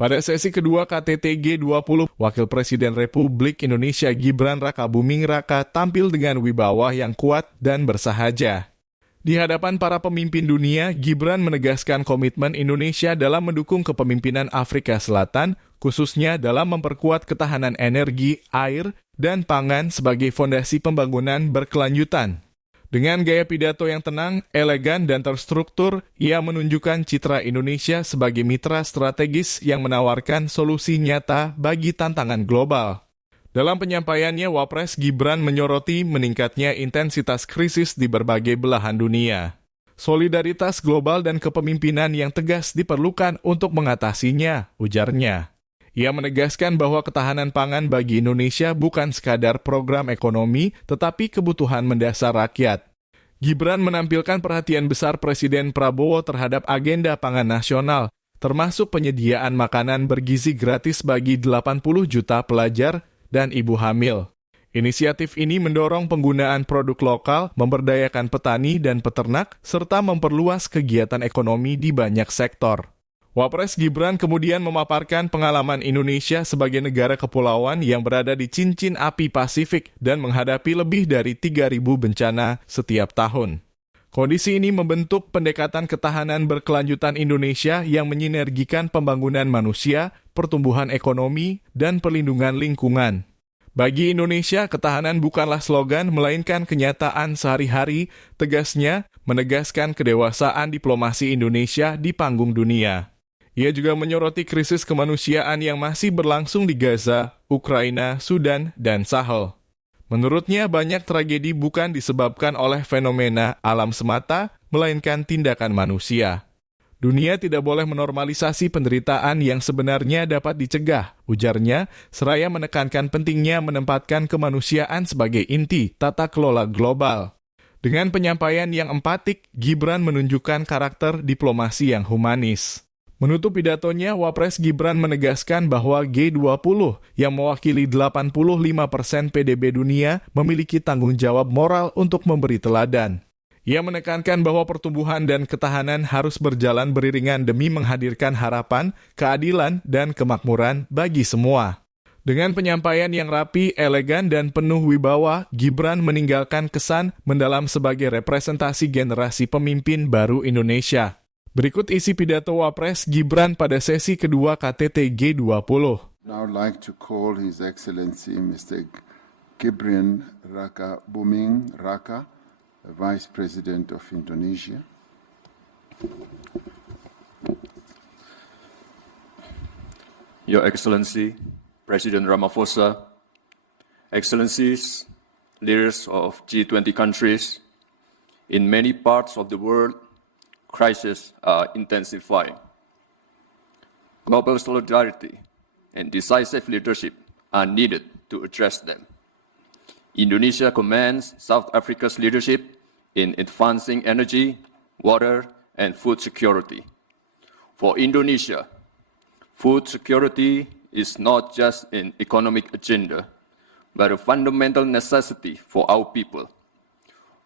Pada sesi kedua KTT G20, Wakil Presiden Republik Indonesia Gibran Rakabuming Raka tampil dengan wibawa yang kuat dan bersahaja. Di hadapan para pemimpin dunia, Gibran menegaskan komitmen Indonesia dalam mendukung kepemimpinan Afrika Selatan, khususnya dalam memperkuat ketahanan energi, air, dan pangan sebagai fondasi pembangunan berkelanjutan. Dengan gaya pidato yang tenang, elegan, dan terstruktur, ia menunjukkan citra Indonesia sebagai mitra strategis yang menawarkan solusi nyata bagi tantangan global. Dalam penyampaiannya, Wapres Gibran menyoroti meningkatnya intensitas krisis di berbagai belahan dunia. Solidaritas global dan kepemimpinan yang tegas diperlukan untuk mengatasinya, ujarnya. Ia menegaskan bahwa ketahanan pangan bagi Indonesia bukan sekadar program ekonomi, tetapi kebutuhan mendasar rakyat. Gibran menampilkan perhatian besar Presiden Prabowo terhadap agenda pangan nasional, termasuk penyediaan makanan bergizi gratis bagi 80 juta pelajar dan ibu hamil. Inisiatif ini mendorong penggunaan produk lokal, memberdayakan petani dan peternak, serta memperluas kegiatan ekonomi di banyak sektor. Wapres Gibran kemudian memaparkan pengalaman Indonesia sebagai negara kepulauan yang berada di cincin api Pasifik dan menghadapi lebih dari 3.000 bencana setiap tahun. Kondisi ini membentuk pendekatan ketahanan berkelanjutan Indonesia yang menyinergikan pembangunan manusia, pertumbuhan ekonomi, dan perlindungan lingkungan. Bagi Indonesia, ketahanan bukanlah slogan, melainkan kenyataan sehari-hari, tegasnya menegaskan kedewasaan diplomasi Indonesia di panggung dunia. Ia juga menyoroti krisis kemanusiaan yang masih berlangsung di Gaza, Ukraina, Sudan, dan Sahel. Menurutnya, banyak tragedi bukan disebabkan oleh fenomena alam semata, melainkan tindakan manusia. Dunia tidak boleh menormalisasi penderitaan yang sebenarnya dapat dicegah, ujarnya, seraya menekankan pentingnya menempatkan kemanusiaan sebagai inti tata kelola global. Dengan penyampaian yang empatik, Gibran menunjukkan karakter diplomasi yang humanis. Menutup pidatonya, Wapres Gibran menegaskan bahwa G20 yang mewakili 85% PDB dunia memiliki tanggung jawab moral untuk memberi teladan. Ia menekankan bahwa pertumbuhan dan ketahanan harus berjalan beriringan demi menghadirkan harapan, keadilan, dan kemakmuran bagi semua. Dengan penyampaian yang rapi, elegan, dan penuh wibawa, Gibran meninggalkan kesan mendalam sebagai representasi generasi pemimpin baru Indonesia. Berikut isi pidato Wapres Gibran pada sesi kedua KTT G20. Now I'd like to call His Excellency Mr. Gibran Rakabuming Raka, Vice President of Indonesia. Your Excellency, President Ramaphosa, Excellencies, leaders of G20 countries, in many parts of the world, crises are intensifying. Global solidarity and decisive leadership are needed to address them. Indonesia commands South Africa's leadership in advancing energy, water, and food security. For Indonesia, food security is not just an economic agenda, but a fundamental necessity for our people.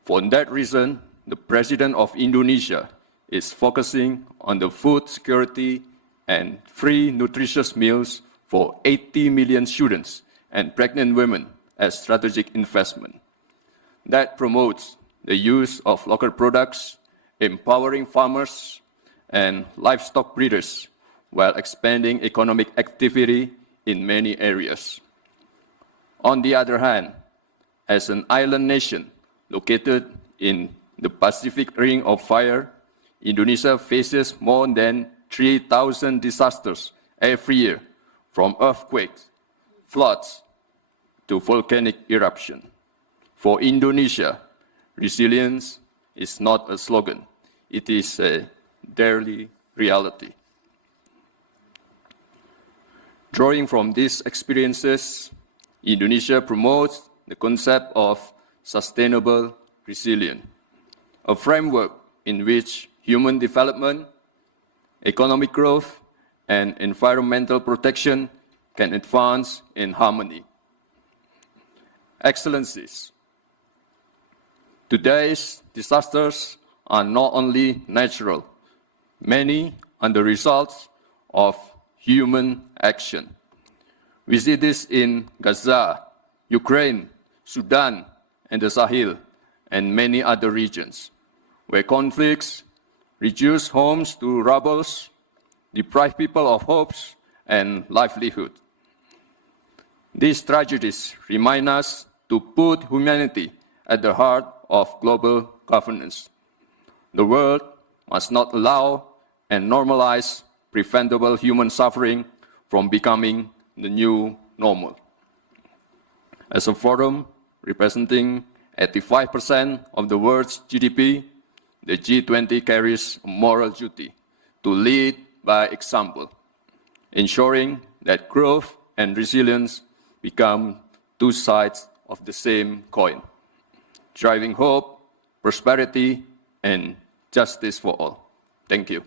For that reason, the President of Indonesia is focusing on the food security and free nutritious meals for 80 million students and pregnant women as strategic investment. That promotes the use of local products, empowering farmers and livestock breeders while expanding economic activity in many areas. On the other hand, as an island nation located in the Pacific Ring of Fire, Indonesia faces more than 3,000 disasters every year, from earthquakes, floods, to volcanic eruption. For Indonesia, resilience is not a slogan, it is a daily reality. Drawing from these experiences, Indonesia promotes the concept of sustainable resilience, a framework in which human development, economic growth, and environmental protection can advance in harmony. Excellencies, today's disasters are not only natural, many are the results of human action. We see this in Gaza, Ukraine, Sudan, and the Sahel, and many other regions, where conflicts reduce homes to rubble, deprive people of hopes and livelihood. These tragedies remind us to put humanity at the heart of global governance. The world must not allow and normalize preventable human suffering from becoming the new normal. As a forum representing 85% of the world's GDP, the G20 carries a moral duty to lead by example, ensuring that growth and resilience become two sides of the same coin, driving hope, prosperity, and justice for all. Thank you.